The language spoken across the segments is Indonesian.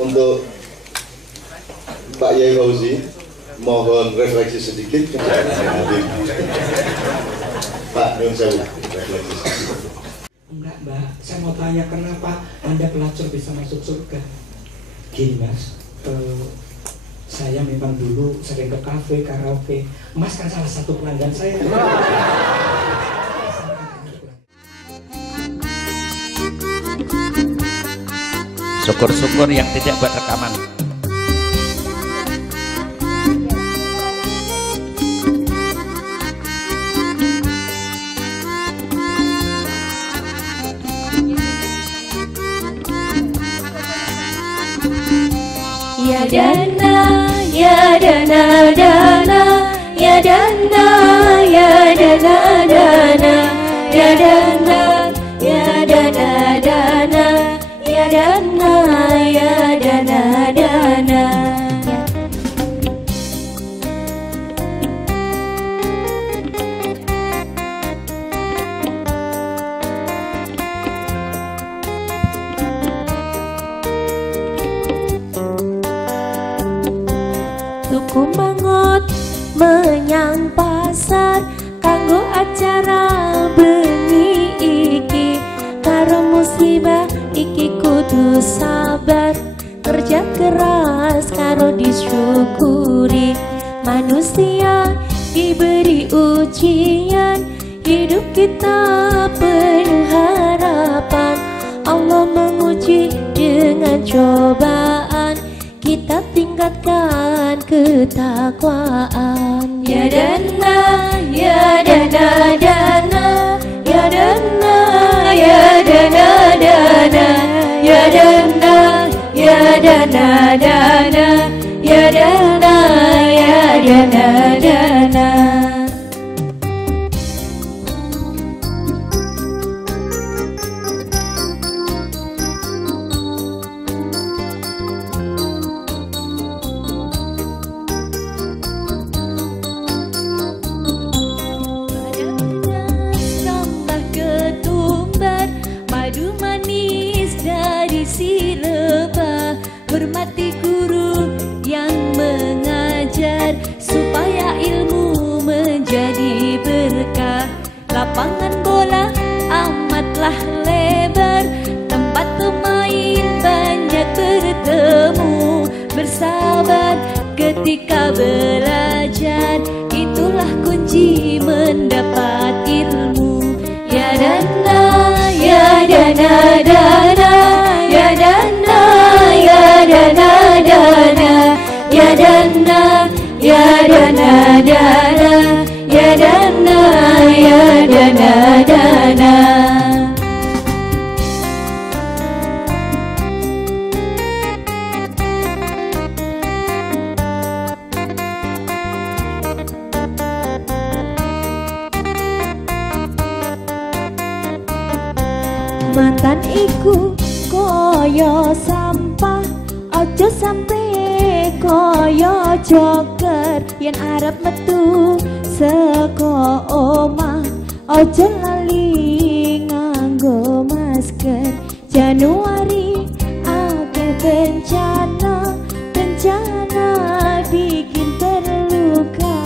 Untuk Pak Yai Fauzi, mohon refleksi sedikit. Pak Nun Sewu, refleksi sedikit. Enggak Mbak, saya mau tanya kenapa Anda pelacur bisa masuk surga? Gini Mas, saya memang dulu sering ke kafe, karaoke. Mas kan salah satu pelanggan saya. Syukur-syukur yang tidak buat rekaman. Ya dana, ya dana, dana, ya dana, ya dana, dana, ya dana, ya dana, dana, ya dana, ya dana, dana. Tuku mangot menyang pasar kanggo acara bengi iki, karo musibah iki kudu sabar, kerja keras karo disyukuri. Manusia diberi ujian, hidup kita penuh harapan. Allah menguji dengan cobaan, kita tingkatkan ketakwaan. Ya dana, ya dana, dana, ya dana, ya dana, dana, ya dana, ya dana, dana, ya dana, ya dana, dana. Madu manis dari si lebah, hormati guru yang mengajar supaya ilmu menjadi berkah. Lapangan bola amatlah lebar, tempat pemain banyak bertemu. Bersabar ketika belajar, itulah kunci mendapat ilmu. Ya dana, ya dana, dana, ya dana, ya dana, dana, ya dana, ya dana, dana, ya dana, ya dana, dana. Mantan iku koyo sampah, ojo sampe koyo joker. Yen arep metu seko omah, ojo lali nganggo masker. Januari akeh bencana, bencana bikin terluka.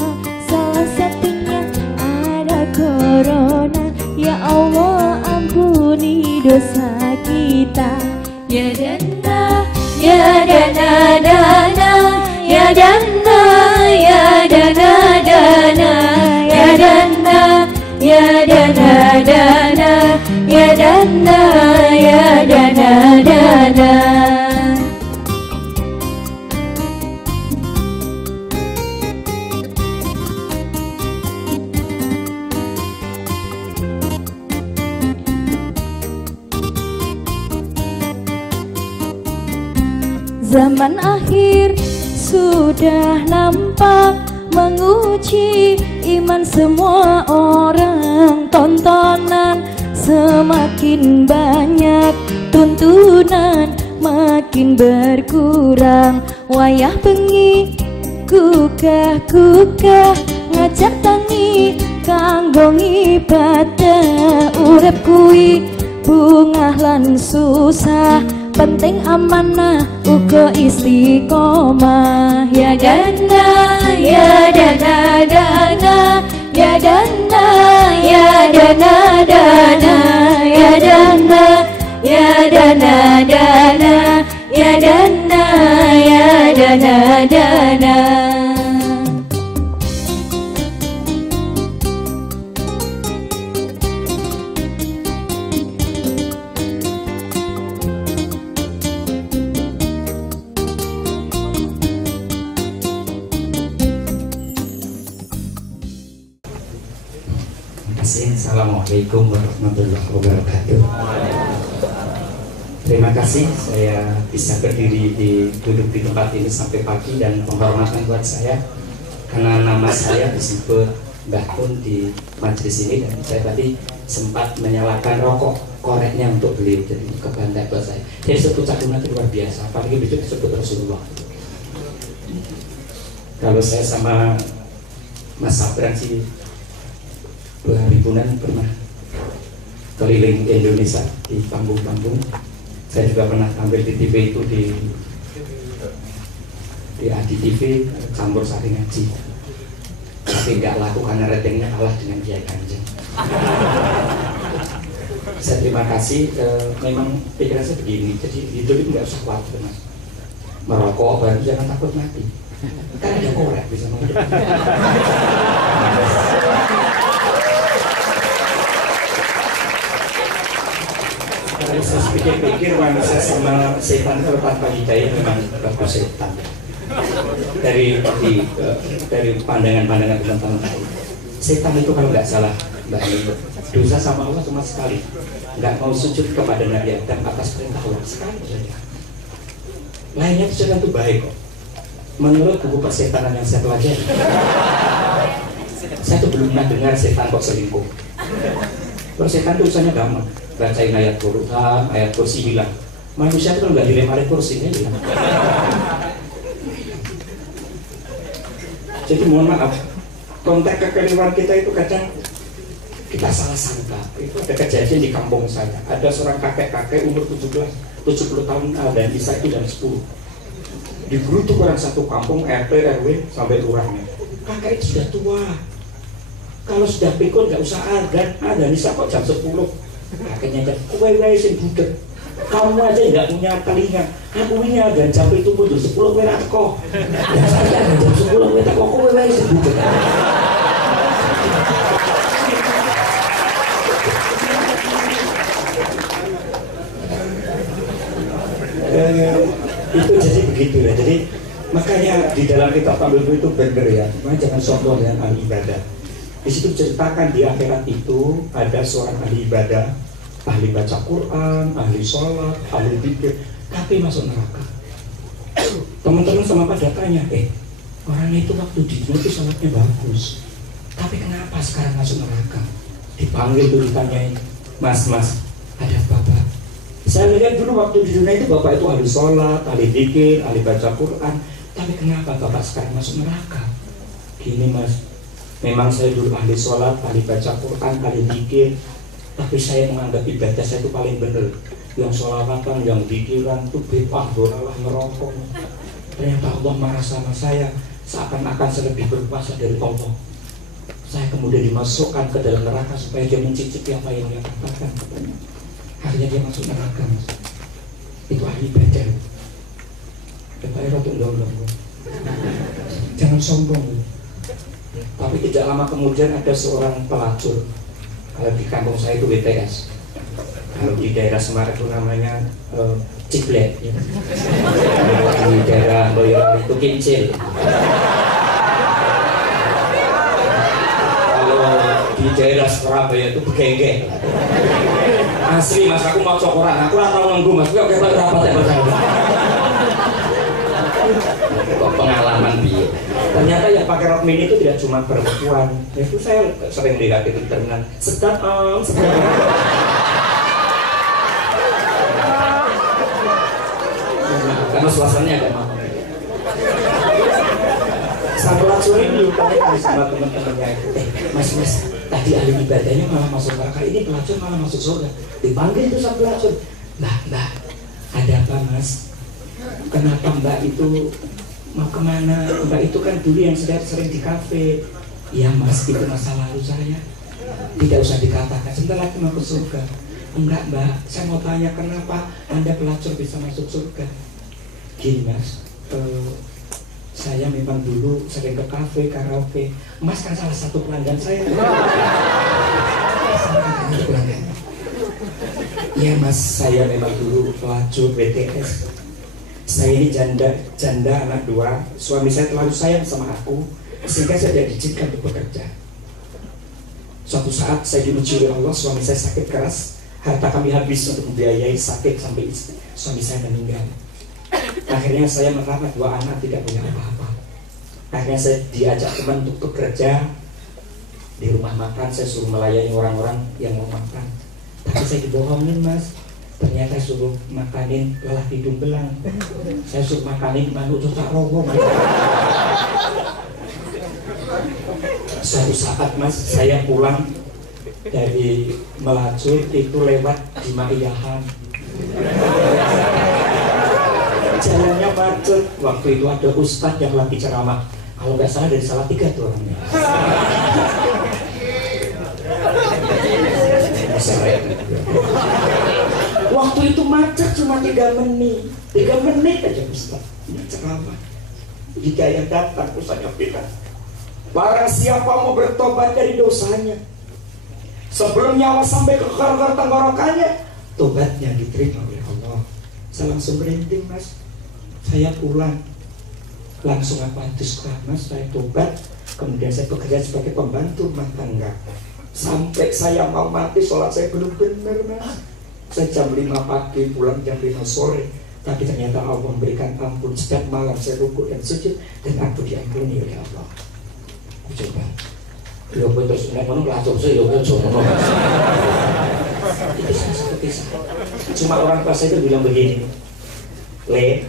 Salah satunya ada corona. Ya Allah ampuni dosa kita. Ya dana, ya dana, dana, ya dana, ya dana, dana, ya dana, ya dana, dana, ya dana, ya dana, dana. Zaman akhir sudah nampak, menguji iman semua orang. Tontonan semakin banyak, tuntunan makin berkurang. Wayah bengi kukah-kukah, ngajak tangi kanggo ngibadah. Urip kuwi bungah lan susah, penting amanah uga istiqomah. Ya dana, ya dana dana, ya dana, ya dana dana, ya dana, ya dana dana, ya dana, ya dana dana. Assalamualaikum warahmatullahi wabarakatuh. Terima kasih saya bisa berdiri duduk di tempat ini sampai pagi, dan penghormatan buat saya karena nama saya disebut Mbah Kun di majelis ini, dan saya tadi sempat menyalakan rokok koreknya untuk beliau, jadi kebanggaan buat saya. Jadi sebut Cakuna itu luar biasa, apalagi besok disebut Rasulullah. Kalau saya sama Mas Sabran sih 2000-an pernah keliling Indonesia di panggung-panggung. Saya juga pernah tampil di TV itu di Adi TV, campur sari ngaji. Tapi nggak laku karena ratingnya kalah dengan Kiai Kanjeng. Saya terima kasih. Memang pikiran saya begini, jadi hidup itu nggak usah khawatir, Mas. Merokok baru jangan takut mati. Kan ada korek bisa menghidup. Kalau saya pikir-pikir manusia sama setan itu tanpa hidayah memang bagus setan. Dari pandangan-pandangan teman-teman lain, setan itu kalau nggak salah Mbak Ayu, dosa sama Allah cuma sekali, nggak mau sujud kepada Nabi Adam atas perintah Allah sekali saja. Lainnya itu setan itu baik kok. Menurut buku persetanan yang saya pelajari, saya tuh belum pernah dengar setan kok selingkuh. Kalau setan itu urusannya gampang, bacain ayat Quran, ayat kursi hilang. Manusia itu kalau nggak dilempari kursinya hilang. Jadi mohon maaf, konteks kekeliruan kita itu kadang kita salah sangka. Itu ada kejadian di kampung saya, ada seorang kakek-kakek umur 70 tahun dan Isa itu dan 10. Digerutuk orang satu kampung, RT, RW, sampai lurahnya. Kakek itu sudah tua. Kalau sudah pikun nggak usah ada Isa kok jam 10. Kakeknya jadi, kowe sing budek. Kamu aja nggak punya telinga. Aku ini ada jam itu mundur 10 kowe ra teko. Ya saya ada jam 10 kowe teko, kowe sing budek. Itu jadi begitu ya. Jadi makanya di dalam kitab Tabi'ut itu benar ya. Makanya jangan sombong dengan ahli ibadah. Di situ ceritakan di akhirat itu ada seorang ahli ibadah, ahli baca Quran, ahli sholat, ahli zikir, tapi masuk neraka. Teman-teman sama pada tanya, orang itu waktu di dunia itu sholatnya bagus, tapi kenapa sekarang masuk neraka? Dipanggil tuh ditanyain, mas, ada bapak. Saya lihat dulu waktu di dunia itu bapak itu ahli sholat, ahli zikir, ahli baca Quran, tapi kenapa bapak sekarang masuk neraka? Gini mas, memang saya dulu ahli sholat, ahli baca Quran, ahli zikir, tapi saya menganggap ibadah saya itu paling benar. Yang sholawatan, yang zikiran itu bebas, doralah, ngerokok. Ternyata Allah marah sama saya, seakan-akan saya lebih berkuasa dari Allah. Saya kemudian dimasukkan ke dalam neraka supaya dia mencicipi apa yang dia katakan. Akhirnya dia masuk neraka, mas. Itu ahli ibadah. Bapak Ero tuh jangan sombong. Tapi tidak lama kemudian ada seorang pelacur. Kalau di kampung saya itu WTS. Kalau di daerah Semarang itu namanya Ciplet ya. Di daerah Boyolali itu Kincil. Kalau di daerah Surabaya itu Begengge. Asli mas, aku mau cokoran, aku lah tau nunggu mas, kok kita rapat ya mas. Kok pengalaman dia. Ternyata yang pakai rok mini itu tidak cuma perempuan. Itu saya sering lihat itu di terminal. Sedap karena suasananya agak mahal. Sang pelacur ini diutamakan sama teman-temannya itu. Mas, tadi ahli ibadahnya malah masuk neraka, ini pelacur malah masuk surga. Dipanggil itu sang pelacur. Mbak, ada apa Kenapa Mas? Kenapa Mbak itu mau kemana? Mbak itu kan dulu yang sering di kafe. Iya Mas, itu masa lalu saya. Tidak usah dikatakan, sebentar lagi mau ke surga. Enggak Mbak, saya mau tanya kenapa Anda pelacur bisa masuk surga? Gini Mas, saya memang dulu sering ke kafe, karaoke. Mas kan salah satu pelanggan saya. Iya Mas, saya memang dulu pelacur BTS. Saya ini janda anak 2. Suami saya terlalu sayang sama aku, sehingga saya tidak diizinkan untuk bekerja. Suatu saat saya diuji oleh Allah, suami saya sakit keras, harta kami habis untuk membiayai sakit sampai suami saya meninggal. Akhirnya saya merawat 2 anak tidak punya apa-apa. Akhirnya saya diajak teman untuk bekerja di rumah makan. Saya suruh melayani orang-orang yang mau makan, tapi saya dibohongin Mas. Ternyata suruh makanin lelah hidung belang. Saya suruh makanin manuk cocak rogo. Suatu saat Mas, saya pulang dari melacur itu lewat di Maiyahan. Jalannya macet. Waktu itu ada ustadz yang lagi ceramah. Kalau nggak salah dari Salatiga tuh orangnya. Waktu itu macet cuma 3 menit. 3 menit aja ustadz ini ceramah. Hidayah datang, ustadznya bilang, barang siapa mau bertobat dari dosanya sebelum nyawa sampai ke kerar tenggorokannya, tobatnya diterima oleh Allah. Saya langsung merinding Mas. Saya pulang, langsung aku hadus Mas, saya tobat. Kemudian saya bekerja sebagai pembantu rumah tangga. Sampai saya mau mati, sholat saya belum benar Mas. Saya jam 5 pagi, pulang jam 5 sore. Tapi ternyata Allah memberikan ampun. Setiap malam saya rukuk dan sujud, dan aku diampuni oleh Allah. Coba ya pun terus nek ngono pelacur sih ya coba. Itu sama seperti saya. Cuma orang tua saya itu bilang begini, Le,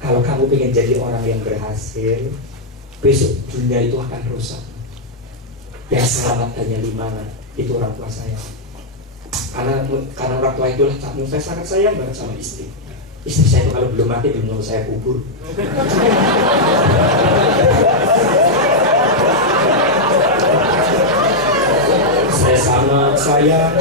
kalau kamu pengen jadi orang yang berhasil, besok dunia itu akan rusak. Yang selamat hanya 5, itu orang tua saya. Karena orang tua itulah saya sangat sayang banget sama istri. Istri saya itu kalau belum mati belum mau saya kubur. Saya sangat sayang.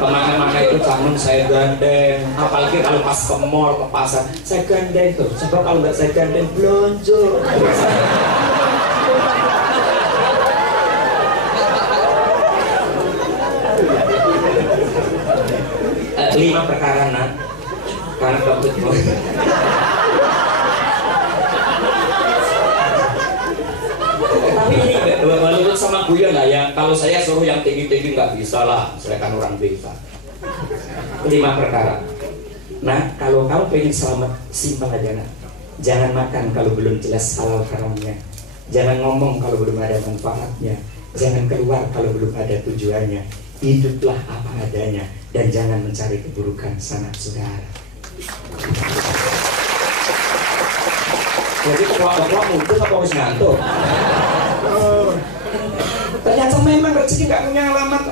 Kemana-mana itu kangen saya gandeng. Apalagi kalau pas ke mall, ke pasar, saya gandeng tuh. Sebab kalau nggak saya gandeng belanja. 5 perkara nak, karena kabut mau. Tapi ini menurut sama guyon lah ya. Kalau saya suruh yang tinggi-tinggi nggak bisa lah, saya kan orang bisa. 5 perkara. Nah, kalau kamu pengen selamat, simpel aja nak. Jangan makan kalau belum jelas halal haramnya. Jangan ngomong kalau belum ada manfaatnya. Jangan keluar kalau belum ada tujuannya. Hiduplah apa adanya, dan jangan mencari keburukan sanak saudara. Jadi ketua-ketua muncul apa harus ngantuk? Ternyata memang rezeki nggak punya alamat.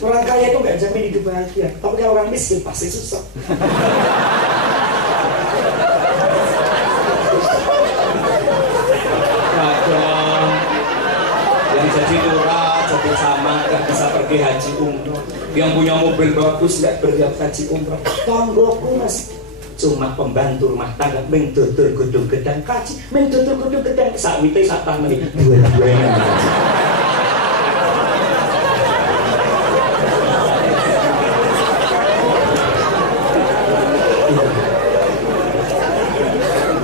Orang kaya itu nggak jamin hidup bahagia, tapi kalau orang miskin pasti susah. Kadang yang jadi lurah, jadi sama, nggak bisa pergi haji umroh. Yang punya mobil bagus nggak pergi haji umroh. Tonggoku Mas, cuma pembantu rumah tangga, mengdotor gedung gedang kaji, mengdotor gedung gedang sawite satah meni dua-duanya.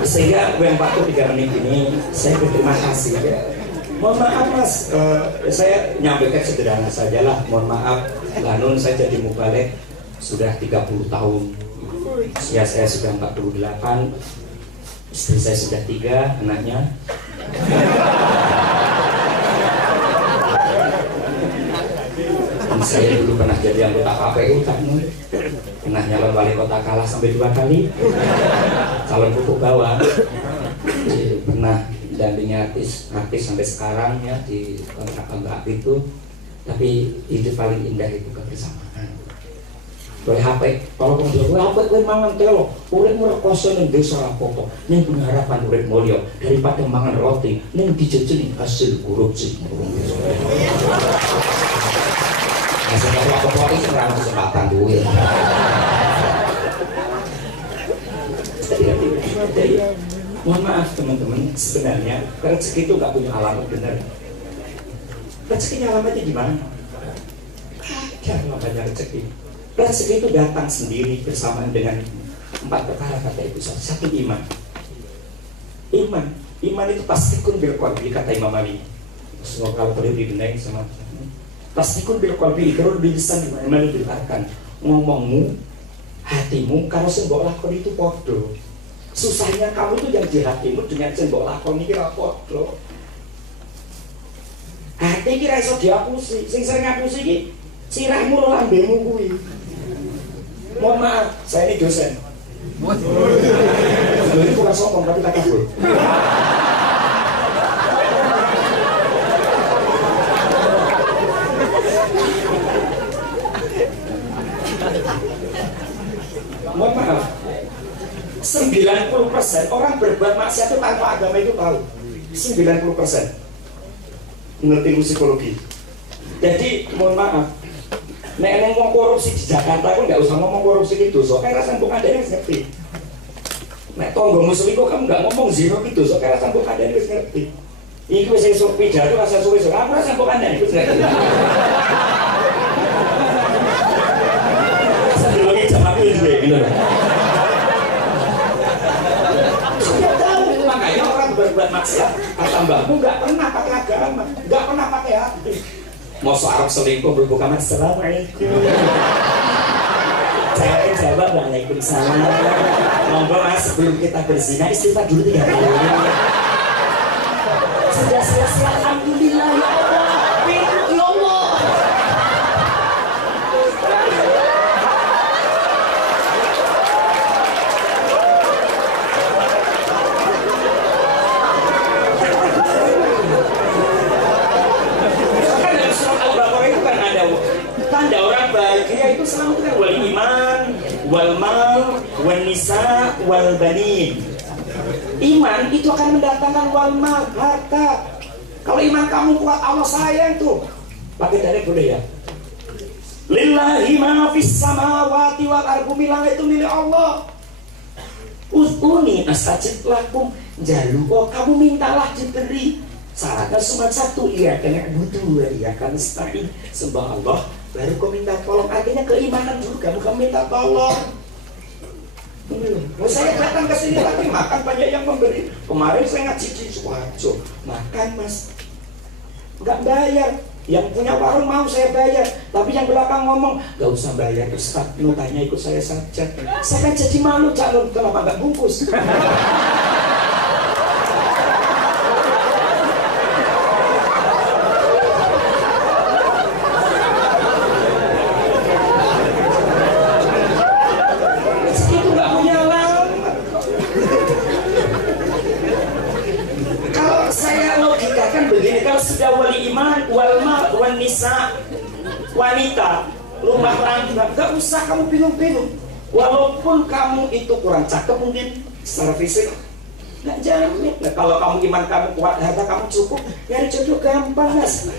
Sehingga yang waktu 3 menit ini saya berterima kasih ya. Mohon maaf Mas, saya nyampaikan sederhana sajalah. Mohon maaf, Lanun saya jadi mubalek sudah 30 tahun. Ya saya sudah 48, istri saya sudah 3, anaknya. Saya dulu pernah jadi anggota KPU, pernah nyalon wali kota kalah sampai 2 kali, calon pupuk bawah, pernah dampingi artis sampai sekarang ya di kontrak itu. Tapi hidup paling indah itu kebersamaan. Boleh HP, kalau kamu bilang, HP gue mangan telo, urip merekoso ning desa rapopo, ning punya harapan urip mulya daripada mangan roti, ning dijejeni hasil korupsi. Hasil rapopo itu ramah kesempatan duit. Mohon maaf teman-teman, sebenarnya rezeki itu gak punya alamat benar. Rezekinya alamatnya gimana? Ada alamatnya rezeki. Rezeki itu datang sendiri bersamaan dengan 4 perkara kata Ibu saya. Satu iman. Iman itu pastikun bil qalbi kata Imam Ali. Semoga kalau boleh dibenahi sama pastikun bil qalbi kalau bilisan iman itu diartikan ngomongmu, hatimu kalau sing mbok lakoni itu podo. Susahnya kamu tuh yang di hatimu dengan sing mbok lakoni iki ra podo. Hati iki ra iso diapusi, sing sering ngapusi iki sirahmu lo lambemu kuwi. Mohon maaf, saya ini dosen. Ini bukan sombong tapi tak kabur. Mohon maaf, 90% orang berbuat maksiat itu tanpa agama itu tahu. 90% ngerti psikologi. Jadi mohon maaf, nek ngomong korupsi di Jakarta aku nggak usah ngomong korupsi itu, so kayak rasa bukan ada yang ngerti. Nek tonggo selingkuh kamu nggak ngomong zero gitu, so kayak rasa bukan ada yang ngerti. Ini gue sesuk pidato rasa suwe, so aku rasa bukan ada yang ngerti. Sebelumnya jam aku juga gitu. Sudah tahu, makanya orang berbuat maksiat kata mbakmu nggak pernah pakai agama, nggak pernah pakai hati. Mau Arab selingkuh berbuka mas, assalamualaikum. Saya jawab waalaikumsalam. Monggo mas, sebelum kita berzina istighfar dulu 3 kali. Sudah selesai, alhamdulillah ya Allah. Ya Allah. Tanda orang bahagia itu selalu kan wal iman, wal mal, wal nisa, wal banin. Iman itu akan mendatangkan wal mal, harta. Kalau iman kamu kuat, Allah sayang tuh. Pakai dalil boleh ya? Lillahi ma fis samawati wal ardi, langit itu milik Allah. Ud'uni astajib lakum, jalu kamu mintalah diberi. Syaratnya cuma satu, iya kena butuh, iya kan nasta'in, sembah Allah, baru kau minta tolong. Artinya keimanan dulu, kamu minta tolong. Saya datang ke sini lagi makan, banyak yang memberi. Kemarin saya ngaji di Sukoharjo, makan mas, nggak bayar. Yang punya warung mau saya bayar, tapi yang belakang ngomong nggak usah bayar, Ustaz, notanya ikut saya saja. Saya kan jadi malu, calon kenapa nggak bungkus? Sudah wali iman, wal mal, wan nisa, wanita, rumah tangga, nggak usah kamu bingung-bingung. Walaupun kamu itu kurang cakep mungkin secara fisik, nggak jamin. Nah, kalau kamu iman kamu kuat, harta kamu cukup, nyari jodoh gampang mas.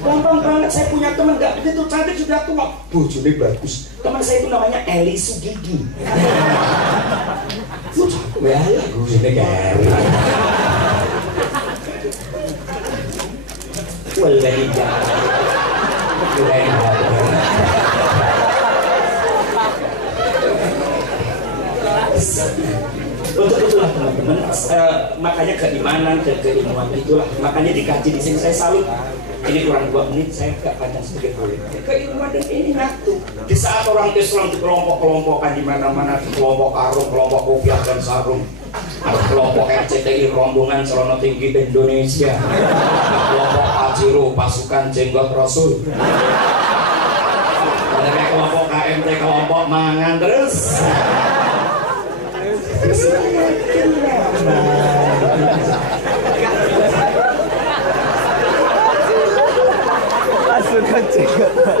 Gampang banget. Saya punya teman nggak begitu cantik sudah tua, bojone bagus. Teman saya itu namanya Eli Sugigi. Ya lah, bojone gaya. Walladhi untuk itulah teman-teman, makanya keimanan dan keilmuan itulah, makanya dikaji di sini. Saya salut, ini kurang 2 menit, saya gak panjang sedikit boleh. Keilmuan dan ini nyatu. Di saat orang Islam dikelompok-kelompokkan di mana-mana, kelompok Arung, kelompok Kopiah dan Sarung, ada kelompok RCTI rombongan Celana Tinggi Indonesia, kelompok Ajiro pasukan jenggot Rasul, ada kelompok KMT kelompok mangan terus.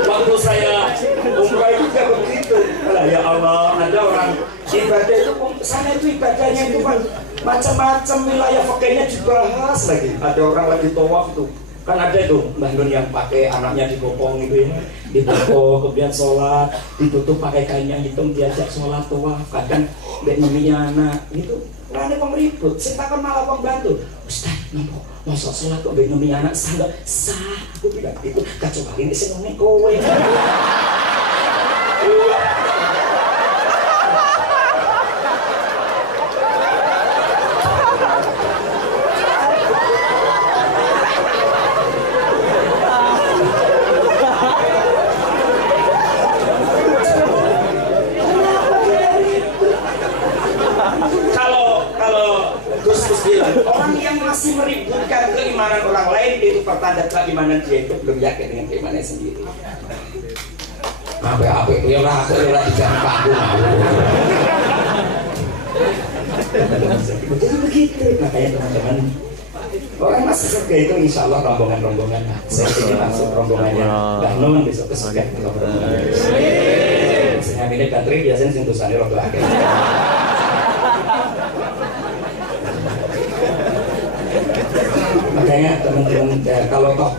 Waktu saya umrah itu juga begitu. fikihnya itu kan macam-macam wilayah fikihnya dibahas lagi. Ada orang lagi tawaf tuh, kan ada tuh Mbah Nun yang pakai anaknya dibopong gitu ya, dibopong kemudian sholat, ditutup pakai kainnya hitam, diajak sholat tawaf, kadang mbak maminya anak gitu. Nah ini pengeribut, saya takkan malah pembantu. Ustaz, nopo masa sholat kok mbak maminya anak sah nggak? Sah, aku bilang itu kacau kali ini saya ngomong kowe. Orang yang masih meributkan keimanan orang lain itu pertanda keimanan dia itu belum yakin dengan keimanan sendiri. Apa ya lah, jangan panggung. Begitu, makanya teman-teman, orang masuk surga itu insya Allah rombongan-rombongan. Saya ingin masuk rombongannya Mbah Nun besok ke surga. Saya milih Katri biasanya sentusannya rodo akhir. Makanya teman-teman kalau toh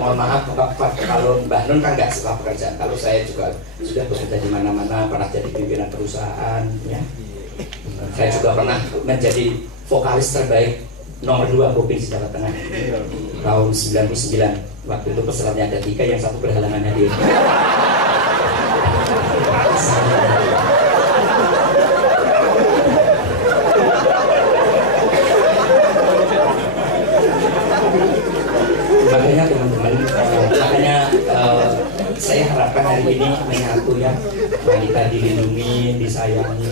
mohon maaf kalau Mbah Nun kan nggak suka pekerjaan, kalau saya juga sudah bekerja di mana-mana, pernah jadi pimpinan perusahaan ya. Saya juga pernah menjadi vokalis terbaik nomor 2 Provinsi Jawa Tengah tahun 99. Waktu itu pesertanya ada 3, yang satu berhalangannya dia. Makanya teman-teman, saya harapkan hari ini menyatu ya, wanita dilindungi, disayangi.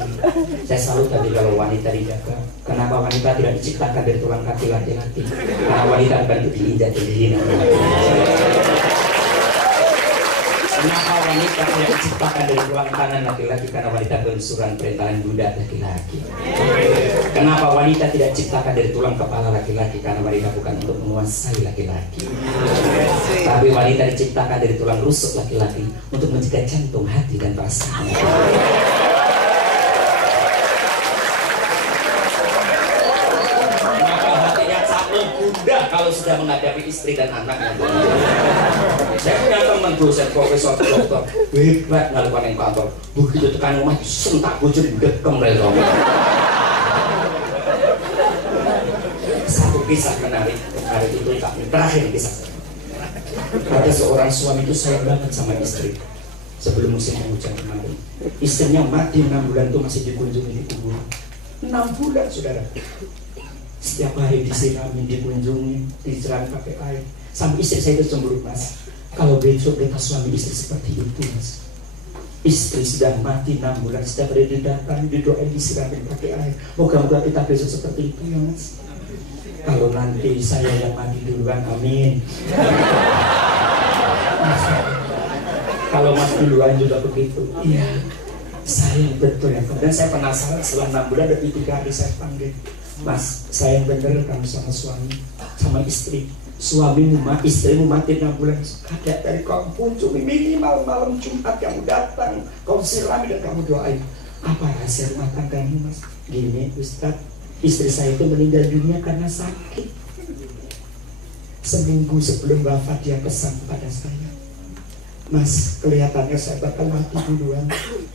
Saya selalu tadi kalau wanita dijaga. Kenapa wanita tidak diciptakan dari tulang kaki laki-laki? Karena wanita akan diinjak dan dihina. Kenapa wanita tidak diciptakan dari tulang tangan laki-laki? Karena wanita berusuran perintahan bunda laki-laki. Kenapa wanita tidak diciptakan dari tulang kepala laki-laki? Karena wanita bukan untuk menguasai laki-laki, tapi wanita diciptakan dari tulang rusuk laki-laki untuk menjaga jantung, hati, dan perasaan. Maka hatinya sangat bunda kalau sudah menghadapi istri dan anaknya. Saya punya teman dosen profesor dokter hebat ngalakukan yang kantor, begitu tekan rumah sentak bujur dekem reso. Satu kisah menarik itu terakhir kisah. Ada seorang suami itu sayang banget sama istri. Sebelum musim hujan kemarin, istrinya mati 6 bulan itu masih dikunjungi di kubur. 6 bulan saudara. Setiap hari disiramin, dikunjungi, disiramin pakai air. Sampai istri saya itu cemberut, Mas. Kalau besok kita suami istri seperti itu, Mas. Istri sudah mati 6 bulan, setiap hari didatangi, didoain, disiramin pakai air. Moga-moga kita besok seperti itu ya, Mas. Kalau nanti saya yang mati duluan, amin. Kalau Mas duluan juga begitu. Iya, saya betul ya. Kemudian saya penasaran, setelah 6 bulan lebih 3 hari saya panggil, Mas, saya bener kamu sama suami, sama istri. Suamimu, istrimu mati 6 bulan. Ada dari kamu kunjungi minimal malam Jumat kamu datang, kau sirami dan kamu doain. Apa rahasia rumah tanggamu, Mas? Gini, Ustaz, istri saya itu meninggal dunia karena sakit. Seminggu sebelum wafat dia pesan kepada saya, Mas, kelihatannya saya bakal mati duluan.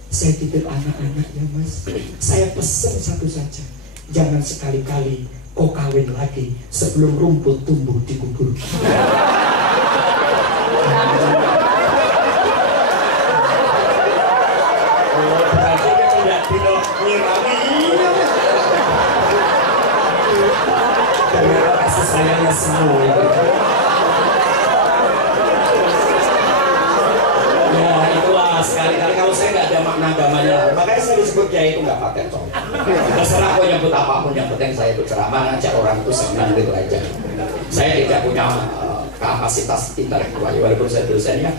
Saya titip anak-anak ya, Mas. Saya pesen satu saja, jangan sekali-kali kau kawin lagi sebelum rumput tumbuh di kubur. Ternyata kasih sayangnya semua. Ya itulah, sekali-kali kalau saya nggak ada makna agamanya, makanya saya disebut kiai itu nggak pakai cowok. Terserah aku nyebut apapun, yang penting saya itu ceramah, ngajak orang itu senang gitu aja. Saya tidak punya kapasitas intelektual, walaupun saya dosennya.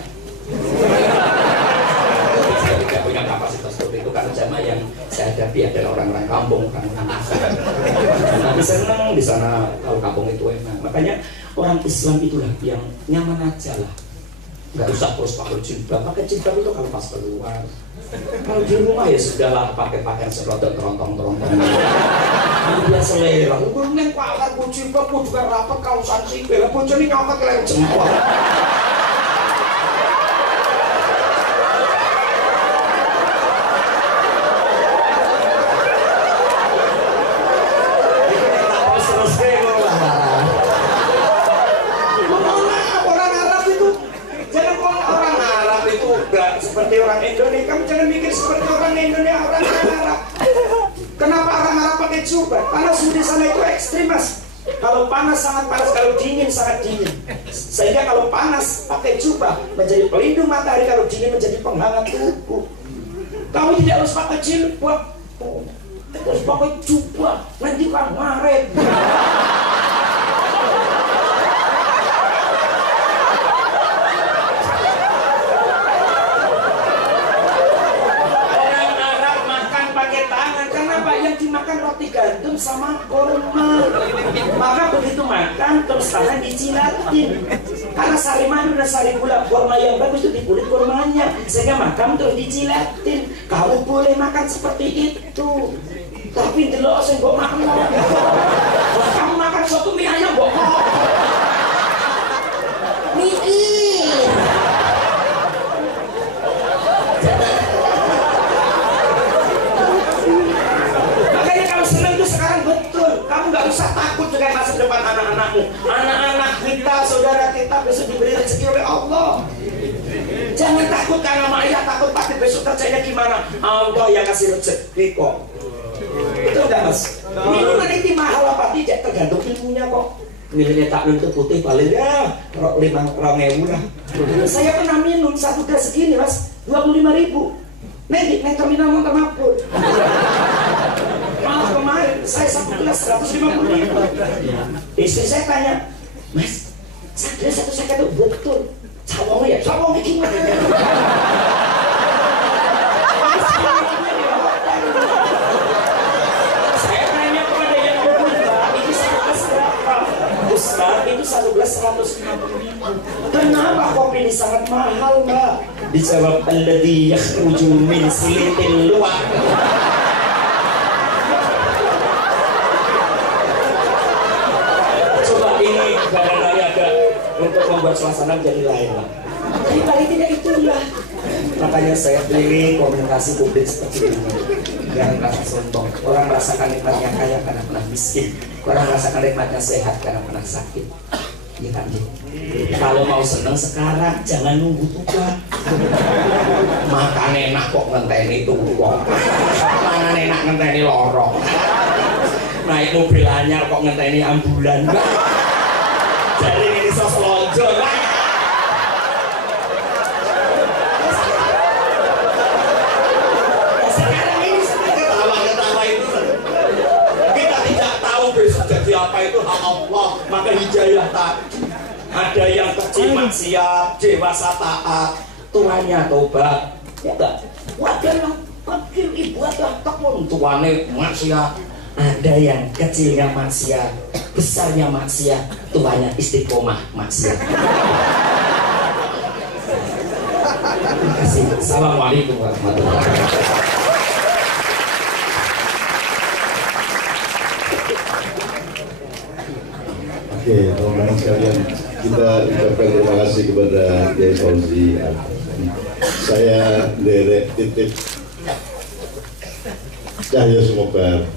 Saya tidak punya kapasitas seperti itu karena jamaah yang saya hadapi adalah orang-orang kampung, tapi senang di sana kalau kampung itu enak. Makanya orang Islam itulah yang nyaman aja lah. nggak usah terus pakai jilbab itu kalau pas keluar. Kalau di rumah ya sudahlah, pakai pakaian serotot terontong-terontong. Dia selera. Gue neng pala gue jilbab gue juga rapat kausan sipil. Bojone nyokot kelem jempol. Seperti orang Indonesia, kamu jangan mikir seperti orang Indonesia, orang Arab. Kenapa orang Arab pakai jubah? Panas di sana itu ekstrim, Mas. Kalau panas sangat panas, kalau dingin sangat dingin. Sehingga kalau panas pakai jubah menjadi pelindung matahari, kalau dingin menjadi penghangat tubuh. Kamu tidak harus pakai jilbab, harus pakai jubah, nanti kan ngaret. Dimakan roti gandum sama kurma, maka begitu makan terus tahan dijilatin, karena sari madu dan sari gula. Kurma yang bagus itu di kulit kurmanya, sehingga makan terus dijilatin. Kamu boleh makan seperti itu, tapi delok sing mbok makan. Kamu makan soto mie ayam mbok mikir. Kamu nggak usah takut dengan masa depan anak-anakmu. Anak-anak kita, saudara kita besok diberi rezeki oleh Allah. Jangan takut karena Maya takut tapi besok kerjanya gimana. Allah yang kasih rezeki kok. Itu enggak, Mas. Minuman ini mahal apa tidak tergantung ilmunya kok. Milihnya tak itu putih paling ya 5.000 lah. Saya pernah minum satu gelas segini, Mas, 25.000. Nih terminal Montor Mapur. Malah kemarin saya satu gelas 150.000. Istri saya tanya, Mas, satu saya kata betul. Cawongnya ya, cawongnya gimana? Saya tanya kepada yang berubah, ini satu gelas berapa? Ustaz, itu satu gelas 150.000. Kenapa kopi ini sangat mahal, Mbak? Dijawab, alladzi yakhruju min silitil luwak. Barangkali agak untuk membuat suasana menjadi lain lah. Tapi paling tidak itulah. Makanya saya pilih komunikasi publik seperti ini. Jangan merasa sombong. Orang merasakan nikmatnya kaya karena pernah miskin. Orang merasakan nikmatnya sehat karena pernah sakit. Ya kan? Kalau mau seneng sekarang, jangan nunggu tua. Makan enak kok ngenteni tua. Mana enak ngenteni lorong. Naik mobil anyar kok ngenteni ambulan. Jadi ini sos lonjol lah. Sekarang ini ketawa-ketawa itu kita tidak tahu besok jadi apa, itu hak Allah. Maka hidayah tadi ada yang kecil maksiat, dewasa taat, tuanya tobat, ya enggak? Wadah yang kecil ibadah tekun, tuane maksiat. Ada yang kecilnya maksiat, besarnya maksiat, tuanya istiqomah maksiat. Terima kasih. Assalamualaikum warahmatullahi wabarakatuh. Oke, teman-teman sekalian, kita ucapkan terima kasih kepada Kiai Fauzi. Saya derek titip Cahyo Sumobar.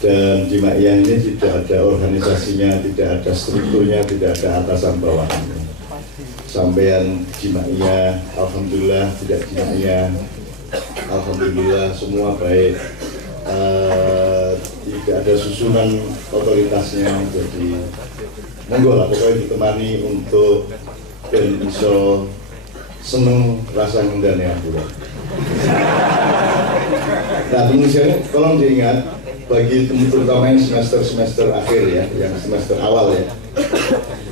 Dan di Ma'iyah ini tidak ada organisasinya, tidak ada strukturnya, tidak ada atasan bawahannya. Sampean di Ma'iyah, alhamdulillah, tidak di Ma'iyah, alhamdulillah semua baik. Tidak ada susunan otoritasnya, jadi monggo lah pokoknya ditemani untuk dan iso seneng rasa ngendane aku. Nah, misalnya tolong diingat bagi terutama yang semester akhir ya, yang semester awal ya.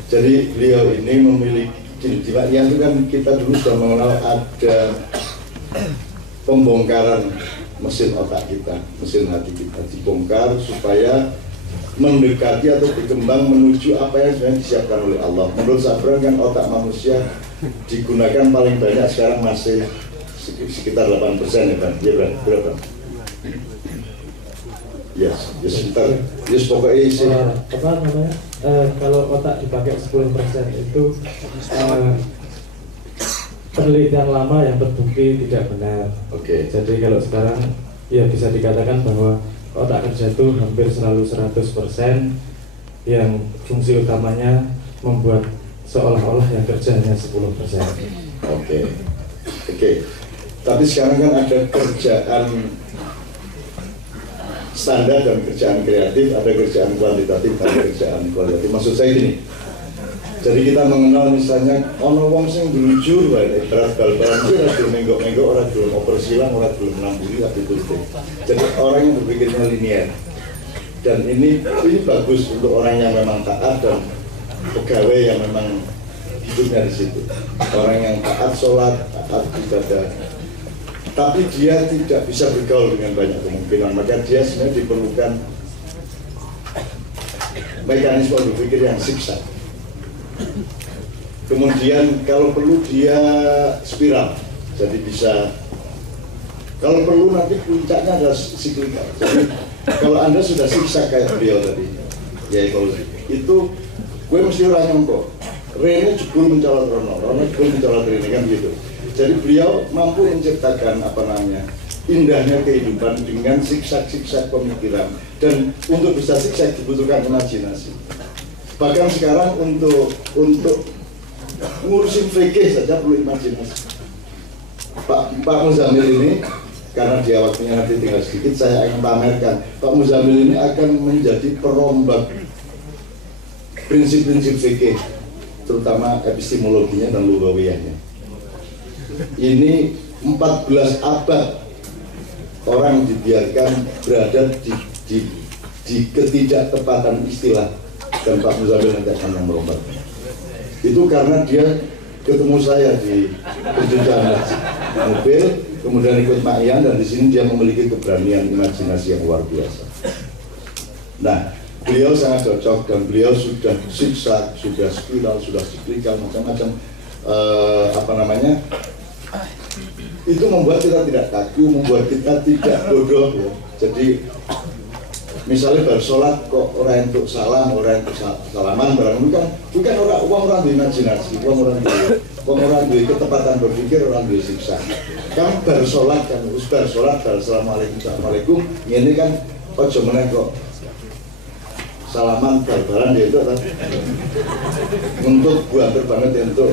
Jadi beliau ini memiliki di Ma'iyah itu kan kita dulu sudah mengenal ada pembongkaran mesin otak kita, mesin hati kita dibongkar supaya mendekati atau berkembang menuju apa yang sebenarnya disiapkan oleh Allah. Menurut Sabran kan otak manusia digunakan paling banyak sekarang masih sekitar 8% ya Bang? Iya berapa? Yes, sekitar, pokoknya isi. Apa namanya? Kalau otak dipakai 10% itu penelitian lama yang terbukti tidak benar. Oke. Jadi kalau sekarang ya bisa dikatakan bahwa otak kerja itu hampir selalu 100%, yang fungsi utamanya membuat seolah-olah yang kerja hanya 10%. Oke. Tapi sekarang kan ada kerjaan standar dan kerjaan kreatif, ada kerjaan kuantitatif, ada kerjaan kualitatif. Maksud saya gini, jadi kita mengenal misalnya ono wong sing berujur wae berat bal-balan iki ora gelem menggok-menggok, ora gelem oper silang, ora gelem namburi tapi itu. Jadi orang yang berpikirnya linear. Dan ini bagus untuk orang yang memang taat dan pegawai yang memang hidupnya di situ. Orang yang taat sholat, taat ibadah, tapi dia tidak bisa bergaul dengan banyak kemungkinan, maka dia sebenarnya diperlukan mekanisme berpikir yang zigzag. Kemudian kalau perlu dia spiral, jadi bisa, kalau perlu nanti puncaknya adalah siklikal. Jadi kalau Anda sudah zigzag kayak beliau tadi, ya itu gue mesti orang nyongko Rene jebul mencolot Rono jebul mencolot Rene, kan gitu. Jadi beliau mampu menciptakan indahnya kehidupan dengan zigzag pemikiran, dan untuk bisa zigzag dibutuhkan imajinasi. Bahkan sekarang untuk ngurusin fikih saja perlu imajinasi. Pak Muzamil ini, karena dia waktunya nanti tinggal sedikit, saya akan pamerkan. Pak Muzamil ini akan menjadi perombak prinsip-prinsip fikih, terutama epistemologinya dan lugawiyahnya. Ini 14 abad orang dibiarkan berada di ketidaktepatan istilah, dan Pak Muzamil nanti akan yang merombat. Itu karena dia ketemu saya di perjumpaan mobil, kemudian ikut Ma'ian, dan di sini dia memiliki keberanian imajinasi yang luar biasa. Nah, beliau sangat cocok, dan beliau sudah zigzag, sudah spiral, sudah siklikal, macam-macam itu membuat kita tidak kaku, membuat kita tidak bodoh ya. Jadi misalnya bersolat kok orang untuk salam, orang untuk salaman, bukan orang berimajinasi, orang ketepatan berpikir, orang zigzag. Kan bersolat kan, bersolat, assalamualaikum, ini kan ojo meneh kok salaman bal-balan ya itu untuk buanter banget untuk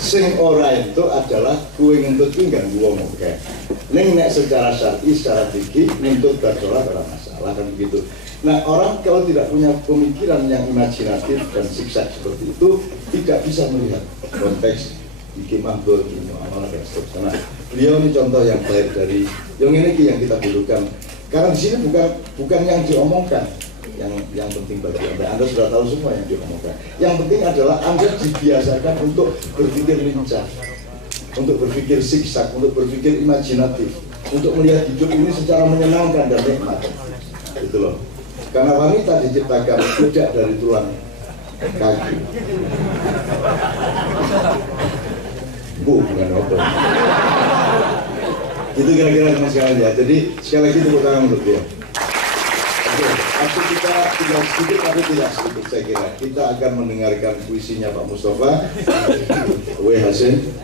sing ora itu adalah kue ngentut pinggang gua mau kayak neng nek secara syar'i, secara fikih ngentut bersolat ora masalah kan begitu. Nah, orang kalau tidak punya pemikiran yang imajinatif dan zigzag seperti itu tidak bisa melihat konteks iki mahbul ini amalan dan seterusnya. Nah, beliau ini contoh yang baik dari yang ini yang kita butuhkan, karena di sini bukan yang diomongkan yang penting bagi Anda sudah tahu semua yang diomongkan. Yang penting adalah Anda dibiasakan untuk berpikir lincah, untuk berpikir zigzag, untuk berpikir imajinatif, untuk melihat hidup ini secara menyenangkan dan nikmat. Itu loh. Karena wanita diciptakan tidak dari tulang kaki. Bukan apa. Itu kira-kira sama sekali ya. Jadi sekali lagi tepuk tangan untuk dia. Waktu kita tinggal sedikit tapi tidak sedikit, saya kira kita akan mendengarkan puisinya Pak Mustafa W. Hasim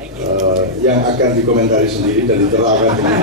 yang akan dikomentari sendiri dan diterangkan sendiri.